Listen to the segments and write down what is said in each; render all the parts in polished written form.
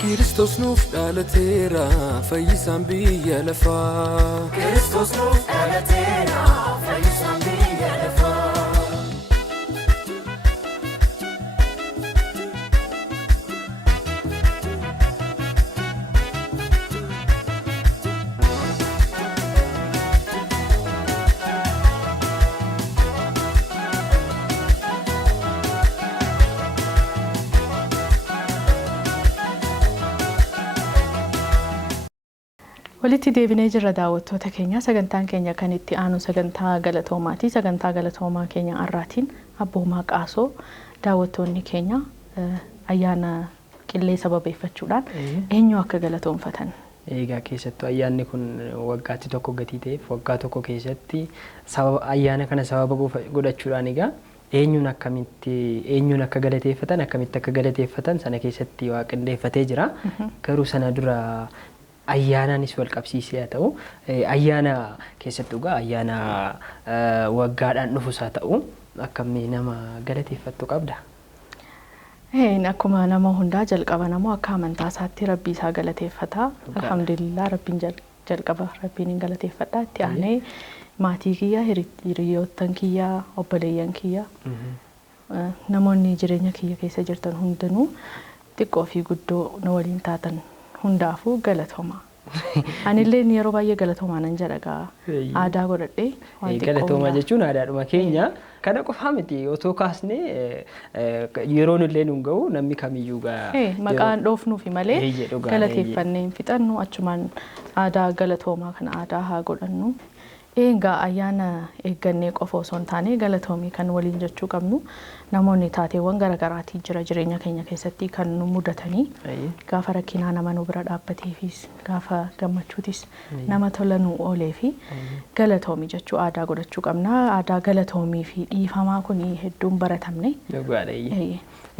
Kiristos nuuf dhalateera fayyisaan biyya lafaa. Kiristos nuuf dhalateera fayyisaan biyya lafaa. Walitti deebinee jirra daawwattoota keenya sagantaan keenya kan itti aanu sagantaa galatoomaati. Sagantaa galatoomaa keenya har'aatiin abboomaa qaasoo daawwattoonni keenya ayyaana qillee sababeeffachuudhaan eenyu akka galatoomfatan. Egaa keessattuu ayyaanni kun waggaatti tokko gatii ta'eef waggaa tokko keessatti sababa ayyaana kana sababa godhachuudhaan egaa eenyuun akka galateeffatan akkamitti akka galateeffatan sana keessatti waaqindeeffatee jira. Garuu sana dura ayyaanaanis wal qabsiisee ta'u ayyaana keessattuu ayyaana waggaadhaan dhufus haa ta'u akkamii nama galateeffattu qabda. Akkuma nama hundaa jalqaba namoo akka amantaa isaatti rabbii isaa galateeffata. Alhamdulillah rabbiin jalqaba rabbiin galateeffadha. Itti aanee maatii kiyya hiriyoottan kiyya obboleeyyan kiyya namoonni jireenya kiyya keessa jirtan hundinuu xiqqoo fi guddoo na waliin taatan hundaafuu galatooma. Anillee yeroo baay'ee galatoomaa nan jedha aadaa godhadhee galatoomaa jechuun aadaadhuma keenya kana qofaa miti otoo kaasnee yeroo nullee nun ga'u namni kamiyyuu maqaan dhoofnuufi malee galateeffannee hin fixannu achumaan aadaa galatoomaa kana aadaa haa godhannu. Egaa ayyaana eeggannee qofa osoo hin taane galatoomii kan waliin jechuu qabnu namoonni taateewwan garaagaraatii jira jireenya keenya keessatti kan nu mudatanii gaafa rakkinaa nama nu bira dhaabbateefis gaafa gammachuutis nama tola nu oolee fi galatoomii jechuu aadaa godhachuu qabna. Aadaa galatoomii fi dhiifamaa kun hedduun baratamne.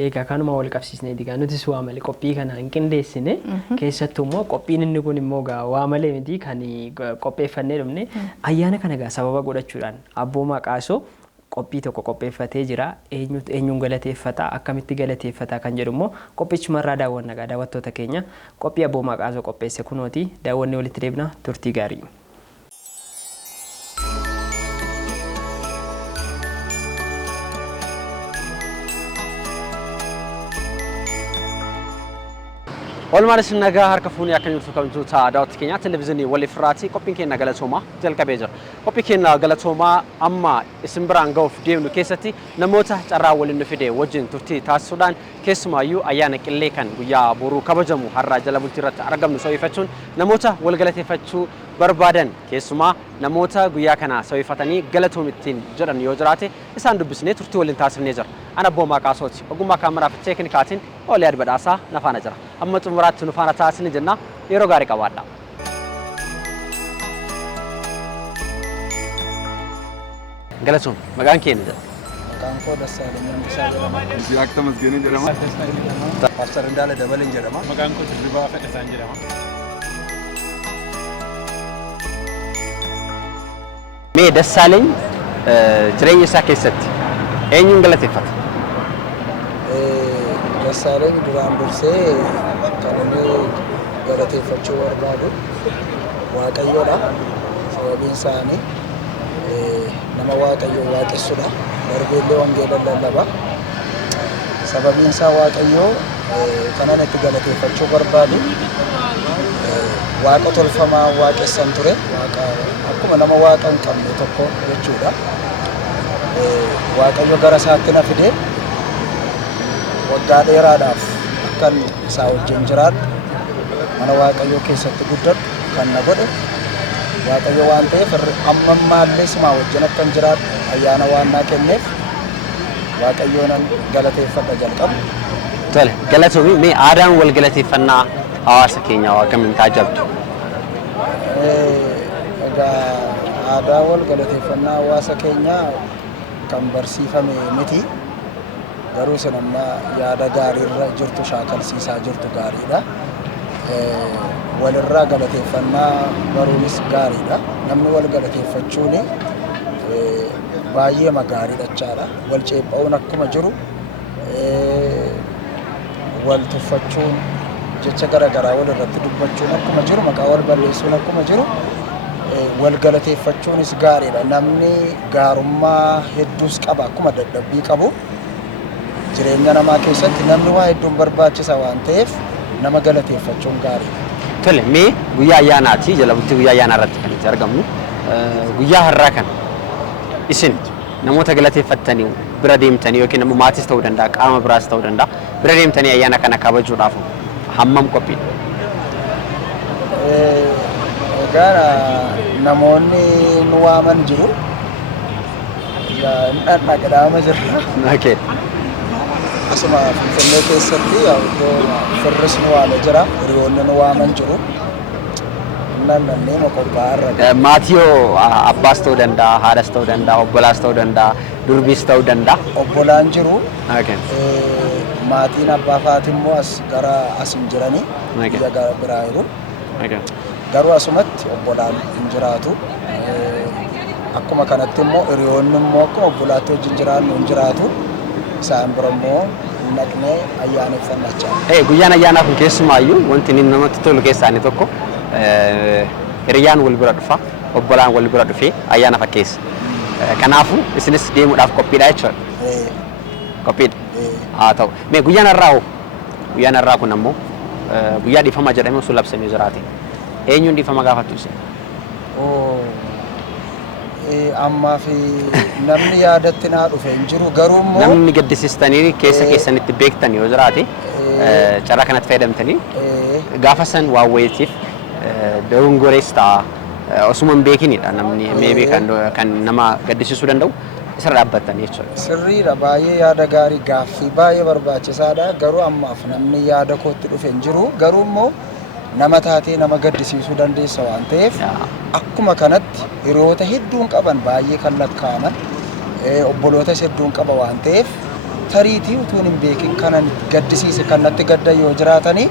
Egaa kanuma wal qabsiisnee digaa nutis waa malee qophii kana hin qindeessine keessattuu immoo qophiin inni kun immoo waa malee miti kan qopheeffannee dhumne ayyaana kana sababa godhachuudhaan abboomaa qaasoo qophii tokko qopheeffatee jira. Eenyuun galateeffata akkamitti galateeffata kan jedhu immoo qophichumarraa daawwanna daawwattoota keenya qophii abboomaa qaasoo qopheesse kunooti daawwanne walitti deebina turtii gaarii. Walumaanis nagaa harka fuunii akka jirtu kabajamtoota daawwattoota keenya televezyiinii waliif irraati qophiin keenya galatoomaa jalqabee jira. Qophii keenya galatoomaa amma isin biraan ga'uuf deemnu keessatti namoota carraa waliin nu fide wajjin turtii taasisuudhaan keessumaayyuu ayyaana qillee kan guyyaa boruu kabajamu har'aa jala bultii irratti argamnu sababeeffachuun namoota wal galateeffachuu barbaadan keessumaa namoota guyyaa kana sababeeffatanii galatoomittiin jedhan yoo jiraate isaan dubbisnee turtii waliin taasifnee jira. Ana abboomaa qaasooti ogummaa kaameraa fi teeknikaatiin Oliyaad Badhaasaa nafaana jira. Amma xumuraatti nu faana taasisni jenna yeroo gaarii qabaadha. Galatoom maqaan keenya jedha. Maqaan koo Dassaalany Hambisaa jedhama. Isi akka Masgeenii jedhama. Pastor Indaala Dabalin jedhama. Maqaan koo Dirribaa Fedhasaan jedhama. Mee Dassaalany jireenya isaa keessatti eenyuun galateeffata? Dassaalany duraan dursee kan inni galateeffachuu barbaadu Waaqayyoodha. Sababiin isaanii nama Waaqayyoo waaqessuudha. Darbeellee wangeela lallaba. Sababiin isaa Waaqayyoo kanan itti galateeffachuu barbaadu Waaqa tolfamaa waaqessan ture. Akkuma nama Waaqa hin qabne tokko jechuudha. Waaqayyo gara isaatti na fide waggaa dheeraadhaaf akkan isaa wajjin jiraadhu mana Waaqayyoo keessatti guddadhu kan na godhe Waaqayyo waan ta'eef amma maallee simaa wajjin akkan jiraadhu ayyaana waan naa kenneef Waaqayyoon galateeffadha jalqabu. Tole galatoomii mee aadaan wal galateeffannaa hawaasa keenyaa akkamiin taajabdu? Egaa aadaa wal galateeffannaa hawaasa keenyaa kan barsiifame miti. Garuu sanamma yaada gaariirra jirtu shaakalsiisaa jirtu gaariidha. Walirraa galateeffannaa baruunis gaariidha. Namni wal galateeffachuun baay'ee magaariidha jechaadha. Wal ceepha'uun akkuma jiru wal tuffachuun jecha garaagaraa walirratti dubbachuun akkuma jiru maqaa wal balleessuun akkuma jiru wal galateeffachuunis gaariidha. Namni gaarummaa hedduus qaba akkuma dadhabbii qabu jireenya namaa keessatti namni waa hedduun barbaachisa waan ta'eef nama galateeffachuun gaariidha. Tole mee guyyaa ayyaanaati jala bultii guyyaa ayyaanaa irratti kan itti argamnu guyyaa har'aa kan isin namoota galateeffattanii bira deemtanii yookiin immoo maatis ta'uu danda'a qaama biraas ta'uu danda'a bira deemtanii ayyaana kana kabajuudhaaf hammam qophiidha? Egaa namoonni nu waaman jiru dhaqdhaama jirra. Okay. Asuma Finfinnee keessatti iddoo firris nu waame jira hiriyoonni nu waaman jiru. Nannee qophaa'arra. Maatii abbaas ta'uu danda'a haadhas ta'uu danda'a obbolaas ta'uu danda'a durbiis ta'uu danda'a. Obbolaan jiru. Okay. Maatiin abbaa faatii immoo gara asin jiranii biyya gara biraa jiru. Garuu asumatti obbolaan hin jiraatu. Akkuma kanatti immoo hiriyoonni immoo akkuma obbolaatti wajjin jiraannu hin jiraatu. Isaan bira immoo naqnee ayyaaneffannachaa. Guyyaan ayyaanaa kun keessumaayyuu wanti inni namatti tolu keessaa inni tokko hiriyaan wal bira dhufa obbolaan wal bira dhufee ayyaana fakkeessa. Kanaafuu isinis deemuudhaaf qophiidha jechuudha. Qophiidha. Haa ta'u. Mee guyyaan har'aa kun ammoo guyyaa dhiifama jedhamee osoo labsamee jiraate eenyuun dhiifama gaafattu isin? Ammaa fi namni yaadatti naa dhufe hin jiru garuu immoo namni gaddisiistanii keessa keessanitti beektan yoo jiraate carraa kanatti fayyadamtanii gaafa san waan wayitiif dogongorees ta'a osuma hin beekinidha namni meebii kan nama gaddisiisuu danda'u isa dhaabbatanii jechuudha. Sirriidha baay'ee yaada gaarii gaaffii baay'ee barbaachisaadha garuu ammaaf namni yaada kootti dhufe hin jiru garuu immoo nama taatee nama gaddisiisuu dandeessa waan ta'eef akkuma kanatti hiriyoota hedduun qaban baay'ee kan lakkaa'aman obbolootas hedduun qaba waan ta'eef tariitii utuun hin beekin kanan gaddisiise kan natti gadda yoo jiraatanii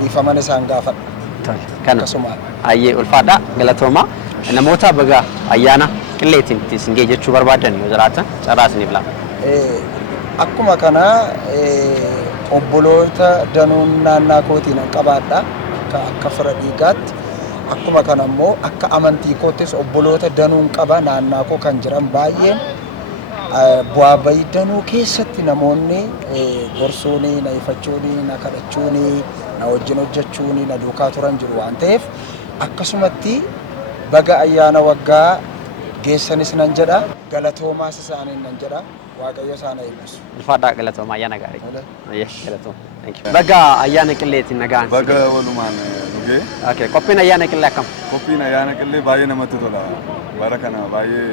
dhiifaman isaan gaafadha. Akkasumaan. Ayyee ulfaadha galatooma namoota baga ayyaana qilleetiin isin ga'e jechuu barbaadan yoo jiraatan carraa isiniif laata. Akkuma kana obboloota danuun naannaa kootiin qabaadha. Akka fira dhiigaatti akkuma kana immoo akka amantii koottis obboloota danuun qaba naannaa koo kan jiran baay'een bu'aa bayii danuu keessatti namoonni gorsuuni na ifachuuni na kadhachuuni na wajjin hojjechuuni na duukaa turan jiru waan ta'eef akkasumatti baga ayyaana waggaa geessanis nan jedha galatoomaas isaaniin nan jedha waaqayyo isaan eebbisu. Ulfaadhaa galatooma ayyaana gaarii. Galatooma. Baga ayyaana qilleetiin nagaan. Baga walumaan dhugee. Okay, qophiin ayyaana qillee akkam? Qophiin ayyaana qillee baay'ee namatti tola. Bara kana baay'ee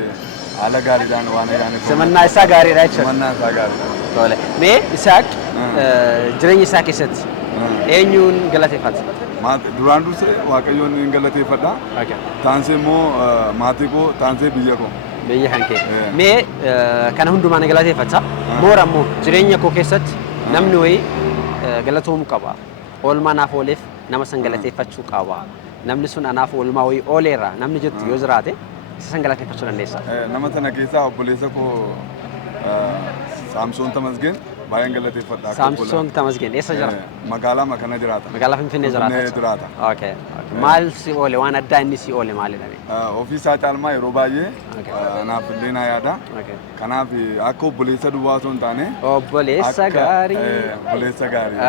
haala gaariidhaan waan ayyaana qillee. Simannaa isaa gaariidha jechuudha. Simannaa isaa gaariidha. Tole. Mee Isaaq jireenya isaa keessatti eenyuun galateeffata? Duraan dursee waaqayyoon hin galateeffadha. Taansee immoo maatii koo taansee biyya koo. Biyya kan kee. Mee kana hundumaa ni galateeffata. Moora immoo jireenya koo keessatti namni wayii galatoomuu qaba. Oolmaa naaf ooleef nama san galateeffachuu qaba. Namni sun anaaf oolmaa wayii ooleera namni jettu yoo jiraate isa san galateeffachuu dandeessa. Nama sana keessaa obboleessa koo Saamsoon Tamasgeen baay'een galateeffadha. Saamsoon Tamasgeen eessa jira? Magaalaa makana jiraata. Magaalaa Finfinnee jiraata. Okay. Maal si oole waan addaa inni si oole maalidha? Ofii isaa caalmaa yeroo baay'ee anaaf illee na yaada. Kanaaf akka obboleessa duwwaa osoo hin taane obboleessa gaarii. Obboleessa gaarii.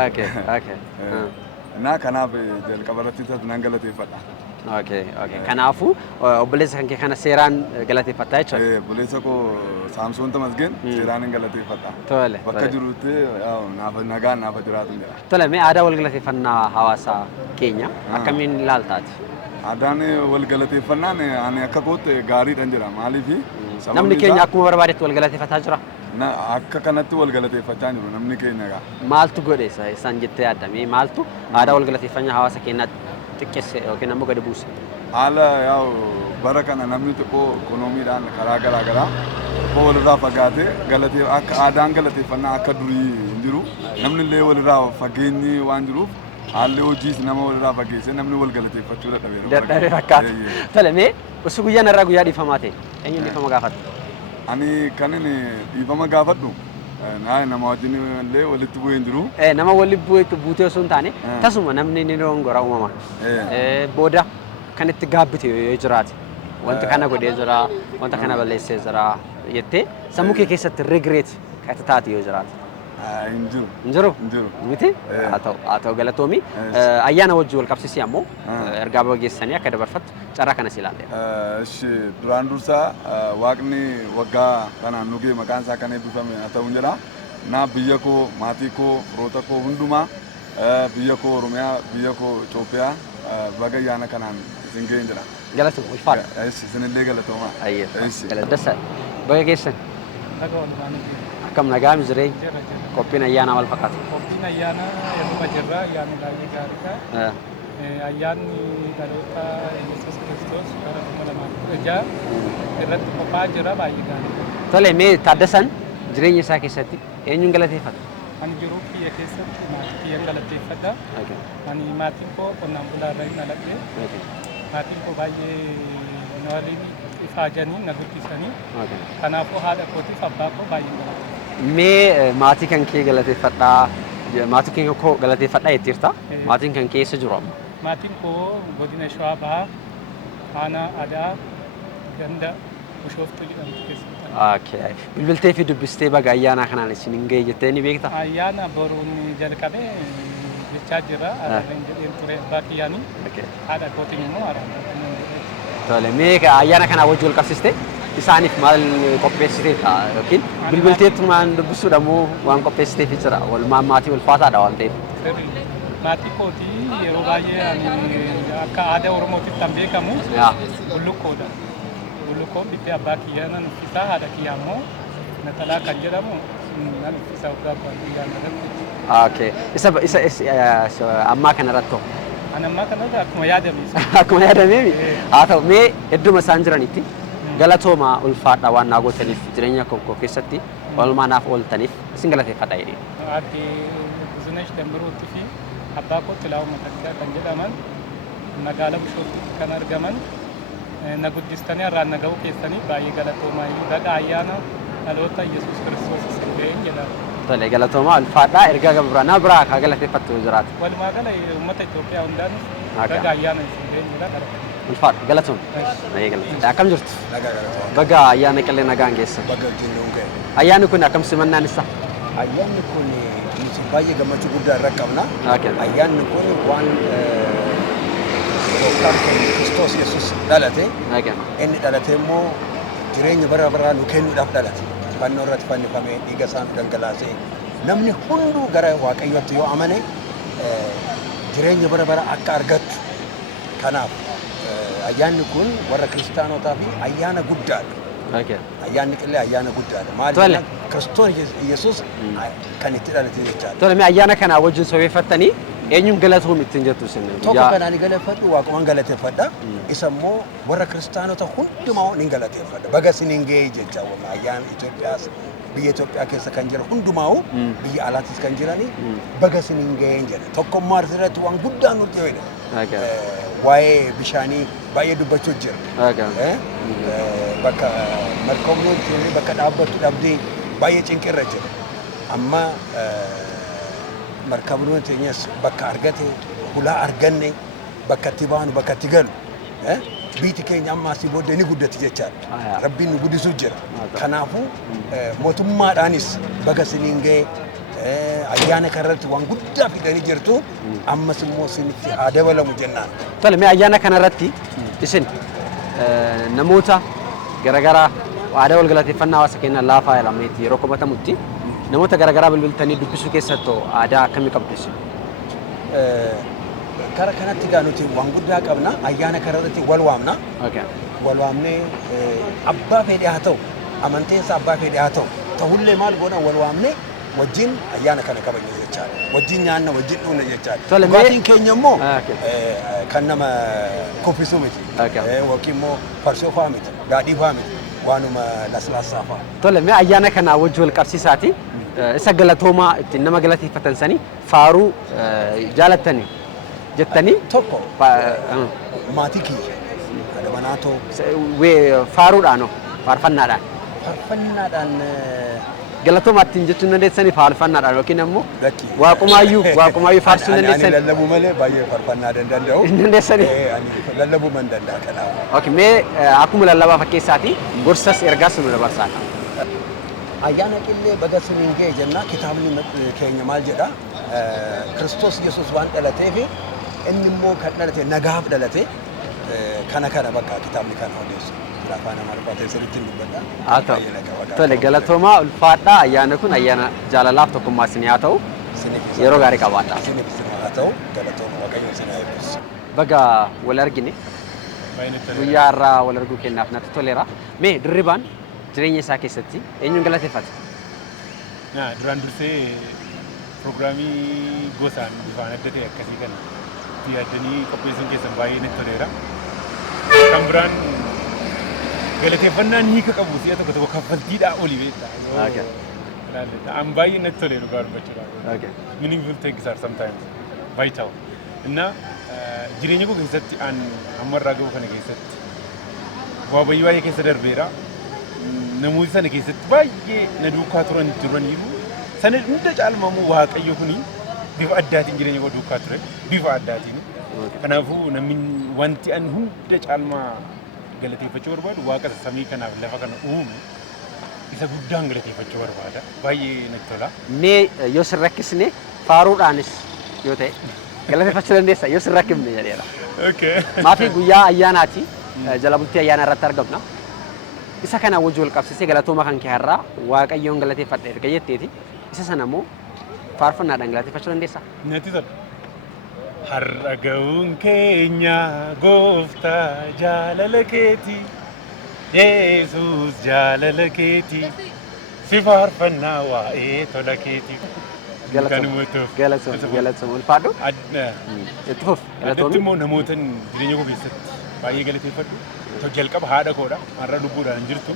Okay. Naa kanaaf jalqaba irratti nan galateeffadha. Okay. Kanaafuu obboleessa kan kee kana seeraan galateeffata jechuudha. Obboleessa koo Saamsoon Tamasgeen seeraan hin galateeffadha. Tole. Bakka jirutti nagaan naaf jiraatu jira. Tole mee aadaa wal galateeffannaa hawaasa keenya akkamiin ilaaltaati? Aadaan wal galateeffannaan ani akka kootti gaariidhaan jira maaliif namni keenya akkuma barbaadetti wal galateeffataa jira? Akka kanatti wal galateeffachaa jiru namni keenya gaa. Maaltu godhe isaan jettee yaadame maaltu aadaa wal galateeffannaa hawaasa keenyaatti xiqqeesse yookiin ammoo gadi buuse? Haala bara kana namni xiqqoo ikoonomiidhaan karaa garaa garaa walirraa fagaatee akka aadaan galateeffannaa akka durii hin jiru namni illee walirraa fageenyi waan jiruuf haalli hojiis nama walirraa fageesse namni wal galateeffachuu dadhabeera. Dadhabee fakkaata. Tole mee osoo guyyaan irraa guyyaa dhiifamaa ta'e eenyuun dhiifama gaafata? Ani kan inni dhiifama gaafadhu Naa nama wajjin illee walitti bu'ee hin jiru. Nama walitti buutee osoo hin taane tasuma namni ni dogongora uumama. Booda kan itti gaabbite yoo jiraate wanti kana godhee jira wanta kana balleessee jira jettee sammuu kee keessatti regret kan itti taate yoo jiraate. Injiru. Injiru? Injiru. Miti? Haa ta'u galatoomi. Ayyaana wajjin wal qabsiisee ammoo ergaa bageessanii akka dabarfattu carraa kanas ilaalle. Duraan dursaa waaqni waggaa kanaan nugee maqaan isaa kan eebbifame haa ta'u jedha. Naa biyya koo, maatii koo, firoota koo hundumaa biyya koo Oromiyaa, biyya koo Itoophiyaa baga ayyaana kanaan isin ga'een jira. Galatooma ulfaadha. Isinillee galatoomaa. Dassa baga geessan. Akkam nagaa jireenya qophiin ayyaana maal fakkaata? Qophiin ayyaana yeroo jirra ayyaanni baay'ee gaariidha. Ayyaanni dhaloota Yesuus Kiristoos bara 2016 irratti qophaa'aa jira baay'ee gaariidha. Tole mee Taaddasaan jireenya isaa keessatti eenyuun galateeffata? Ani jiruu kiyya keessatti maatii kiyyan galateeffadha. Ani maatiin koo qonnaan bulaa irraa hin dhaladhe. Maatiin koo baay'ee na waliin ifaajanii na guddisanii. Kanaafuu haadha kootiif abbaa koo baay'ee galateeffadha. Mee maatii kan kee galateeffadhaa maatii kee koo galateeffadhaa jettirta maatiin kan kee eessa jiru amma? Maatiin koo godina Shawaa Bahaa aanaa Adaa ganda Bishooftuu jedhamtu keessatti. Bilbiltee fi dubbistee baga ayyaana kanaan isin hin ga'e jettee ni beektaa? Ayyaana boruun jalqabee jechaa jira araareen jedheen ture abbaa kiyyaanii haadha kootiin immoo araareen. Tole mee ayyaana kanaa wajjin wal qabsiistee isaaniif maal qopheessiteetta yookiin bilbilteettumaan dubbisuudha moo waan qopheessiteef jira walumaan maatii ulfaataadha waan ta'eef. Maatii kootii yeroo baay'ee akka aadaa Oromootitti kan beekamu bulluqqoodha. Bulluqqoon bittee abbaa kiyyaa nan uffisaa haadha kiyyaa immoo naxalaa kan jedhamu nan uffisaa waggaa baay'ee irratti. Isa ammaa kanarratti ammaa kanarratti akkuma yaadameef. Akkuma yaadameef haa ta'u mee hedduma isaan jiranitti galatooma ulfaadha waan naa gootaniif jireenya koo keessatti walumaa naaf ooltaniif isin galateeffadha jedhee. Aadde Buzunesh Dambiruutti fi abbaa koo Xilaa'uu Matakkaa kan jedhaman magaalaa Bishooftatti kan argaman na guddistanii irraan na ga'uu keessanii baay'ee galatoomaa baga ayyaana dhaloota Yesuus Kiristoos isin ga'een jedhama. Tole galatooma ulfaadha ergaa gabraa na biraa kaa galateeffattu jiraate. Walumaa gala uummata Itoophiyaa hundaanis baga ayyaana isin ga'een jedha. Ulfaadha galatoom. Akkam jirtu? Baga ayyaana qillee nagaan geessa. Baga jennuun ga'e. Ayyaanni kun akkam simannaan isaa? Ayyaanni kun baay'ee gammachuu guddaa irra qabna. Ayyaanni kun waan Gooftaan keenya Kiristoos Yesuus dhalate. Inni dhalate immoo jireenya bara baraa nu kennuudhaaf dhalate. Fannoo irratti fannifamee dhiiga isaa nu dhangalaasee namni hunduu gara Waaqayyootti yoo amane jireenya bara baraa akka argatu. Kanaaf ayyaanni kun warra kiristaanotaa fi ayyaana guddaadha. Ayyaanni qillee ayyaana guddaadha. Maaliif Kiristoos Yesuus kan itti dhalate jechaadha. Tole mee ayyaana kana wajjin sobeeffattanii eenyuun galatoom ittiin jettu isin? Tokko kanaan galateeffadhu waaqumaan galateeffadha. Isa immoo warra kiristaanota hundumaa ni galateeffadha. Baga isiniin ga'ee jecha ayyaana Itoophiyaas biyya Itoophiyaa keessa kan jiran hundumaa'u biyya alaattis kan jiranii baga isiniin ga'een jedha. Tokkummaa irratti waan guddaa nutti fayyada. Waa'ee bishaanii baay'ee dubbachuu jira. Bakka markabni bakka dhaabbattu dhabdee baay'ee cinqirra jira. Amma markabni teenyas bakka argate hulaa arganne bakka itti baanu bakka itti galu. Biyyi keenya amma asii booddee ni guddatti jechaadha. Rabbiin nu guddisuu jira. Kanaafuu mootummaadhaanis baga isiniin ga'ee ayyaana kanarratti waan guddaa fidanii jirtu ammas immoo isinitti haa dabalamu jennaan. Tole mee ayyaana kanarratti isin namoota garaagaraa aadaa wal galateeffannaa hawaasa keenya laafaa jedhameeti yeroo qabatamutti namoota garaagaraa bilbiltanii dubbisuu keessattuu aadaa akkamii qabdu isin? Kara kanatti gaa nuti waan guddaa qabna ayyaana kanarratti wal waamna. Wal waamnee abbaa fedhee haa ta'u amanteensa abbaa fedhee haa ta'u ta'ullee maal goona wal waamnee wajjin ayyaana kana kabajna jechaadha. Wajjin nyaanna wajjin dhuuna jechaadha. Dhugaatiin keenya immoo kan nama kuffisuu miti. Yookiin immoo farsoo fa'aa miti, daadhii fa'aa miti, waanuma laslaasaa fa'aa. Tole mee ayyaana kana wajjin wal qabsiisaati isa galatoomaa ittiin nama galateeffatan sanii faaruu jaalattanii jettanii tokko maatii kiyya haadha manaatoo faaruudhaan faarfannaadhaan. Faarfannaadhaan galatoomatti jechuun dandeessanii faarfannaadhaan yookiin ammoo waaqumaayyuu faarsuu dandeessanii. Ani lallabuu malee baay'ee faarfannaa danda'u. Dandeessanii. Ani lallabuu man danda'a kanaaf. Okay, mee akkuma lallabaa fakkeessaati gorsas ergaas nu dabarsaa. Ayyaana qillee baga siniin ga'e jenna kitaabni keenya maal jedha Kiristoos Yesuus waan dhalateef inni immoo kan dhalate nagaaf dhalate kana bakka kitaabni kana odeessu. Afaan Amaariffaatiin sirriitti dubbadha. Haa ta'u. Tole galatoomaa ulfaadhaa ayyaana kun ayyaana jaalalaaf tokkummaa isinii haa ta'u. Yeroo gaarii qabaadhaa. Haa ta'u galatooma waaqayyo isin haa eebbisu. Baga wal argine. Guyyaa irraa wal arguu kennaaf natti toleera. Mee dirribaan jireenya isaa keessatti eenyuun galateeffata? Duraan dursee pirogiraamii gosaan bifaan adda ta'e akkasii kana yaaddanii qopheessuun keessan baay'ee natti toleera. Kan biraan galateeffannaan hiika qabu si'a tokko kaffaltiidhaa olii beektaa. An baay'ee natti tolee dhugaa dubbachuudha. Meaningful things are sometimes vital. Inna jireenya koo keessatti an ammarraa gahu kana keessatti bu'aa baay'ee keessa darbeera. Namoota sana keessatti baay'ee na duukaa turaniiru. Sana hunda caalmamu waaqayyo kuni bifa addaatiin jireenya koo duukaa ture. Bifa addaatiin. Kanaafuu namni wanti an hunda caalmaa galateeffachuu barbaadu waaqa samii kanaaf lafa kana uume isa guddaan galateeffachuu barbaada. Baay'ee natti tola. Mee yoo sin rakkisne faaruudhaanis yoo ta'e galateeffachuu dandeessa yoo sin rakkifne jedheera. Maafii guyyaa ayyaanaati jala bultii ayyaana irratti argamna. Isa kana wajjin wal qabsiisee galatooma kan kee har'aa waaqayyoon galateeffadha erga jetteeti. Isa sana immoo faarfannaadhaan galateeffachuu dandeessa. Natti tola. Har'a ga'uun keenya gooftaa jaalala keeti Yesuus jaalala keeti si faarfannaa waa'ee tola keeti. Galatooma ulfaadhu. Itti fuuf. Addatti immoo namoota jireenya koo keessatti baay'ee galateeffadhu. Jalqaba haadha koodha har'a lubbuudhaan hin jirtu.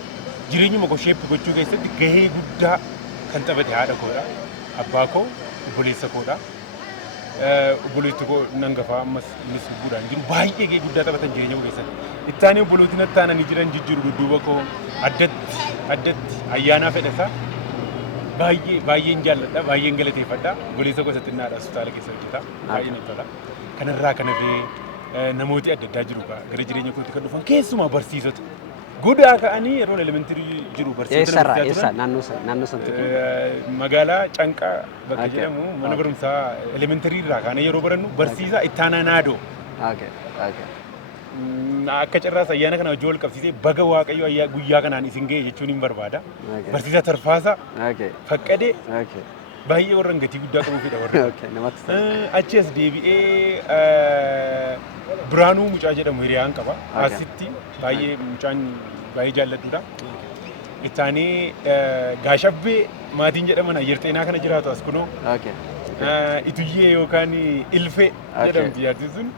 Jireenyuma koo sheeppi gochuu keessatti gahee guddaa kan taphate haadha koodha. Abbaa koo obboleessa koodha. Obboleetti koo nangafaa ammas innis lubbuudhaan jiru baay'ee gahee guddaa taphatan jireenya koo keessatti. Ittaanii obboleetti natti aananii jiran jijjiiru dudduuba koo addatti ayyaanaa fedhasaa baay'een jaalladha baay'een galateeffadha. Obboleessa koo isatti naadha hospitaala keessa hojjeta baay'ee natti tola. Kanarraa kan hafee namooti adda addaa jiru gara jireenya kootti kan dhufan keessumaa barsiisota guddaa ka'anii yeroo elementirii jiru barsiisota. Eessa naannoo sanatti? Magaalaa Canqaa bakka jedhamu mana barumsaa elementirii irraa kaanee yeroo barannu barsiisaa Ittaanaa Naadoo. Akka carraas ayyaana kana wajjin wal qabsiisee baga waaqayyo guyyaa kanaan isin ga'e jechuun hin barbaada. Barsiisaa Tarfaasaa Faqqadee baay'ee warra gatii guddaa qabuufidha warra. Achi as deebi'ee Biraanuu Mucaa jedhamu hiriyaan qaba. Asitti baay'ee mucaan baay'ee jaalladhuudha. Ittaanii Gaashabbee maatiin jedhaman ayyerxeenaa kana jiraatu as kunoo. Ituyyee yookaan Ilfee jedhamti yaadni sun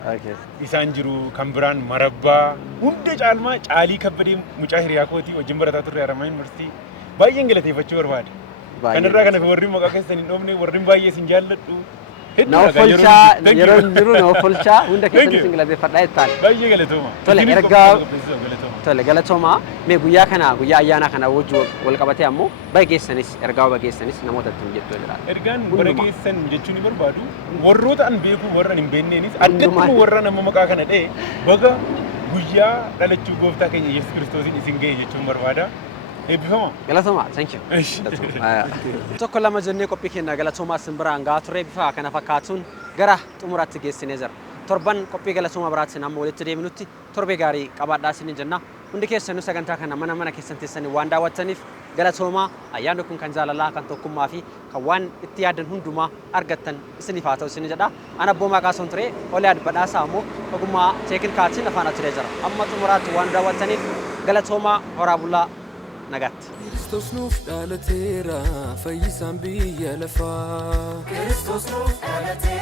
isaan jiru. Kan biraan Marabbaa hunda caalmaa Caalii Kabbadee mucaa hiriyaa kootii wajjin barataa turre Haramaa Yuunivarsiitii baay'een galateeffachuu barbaada. Kanarraa kana warri maqaa keessan hin dhoofne warri baay'ee isin jaalladhu. Naoffolchaa yeroo jiru naoffolchaa hunda keessan isin galateeffadhaa jettaan. Baay'ee galatooma. Tole ergaa galatooma mee guyyaa ayyaana kana wajjin wal qabatee ammoo bageessanis ergaa bageessanis namoota ittiin jettu jira. Ergaan bageessan jechuun ni barbaadu warroota an beeku warra hin beekneenis addatti warra nama maqaa kana dha'e baga guyyaa dhalachuu gooftaa keenya Yesuus Kiristoosiin isin ga'e jechuun barbaada. Eebbifama. Galatooma. Thank you. Tokko lama jennee qophii keenya galatoomaa simbiraan gaa turre bifa kana fakkaatuun gara xumuraatti geessinee jira. Torban qophii galatoomaa biraatiin amma walitti deebinutti torbee gaarii qabaadhaa isin jenna. Hundi keessanuu sagantaa kana mana keessan teessanii waan daawwattaniif galatoomaa ayyaanni kun kan jaalalaa kan tokkummaa fi kan waan itti yaadan hundumaa argattan isiniif haa ta'u isin jedha. Ana Boomaa Qaasoon ture Oliyaad Badhaasaa ammoo ogummaa teeknikaatiin afaan turee jira. Amma xumuraatti waan daawwattaniif galatoomaa horaa bulaa nagatti. Kristos nuuf dhalateera fayyisaan biyya lafaa. Kristos nuuf dhalateera.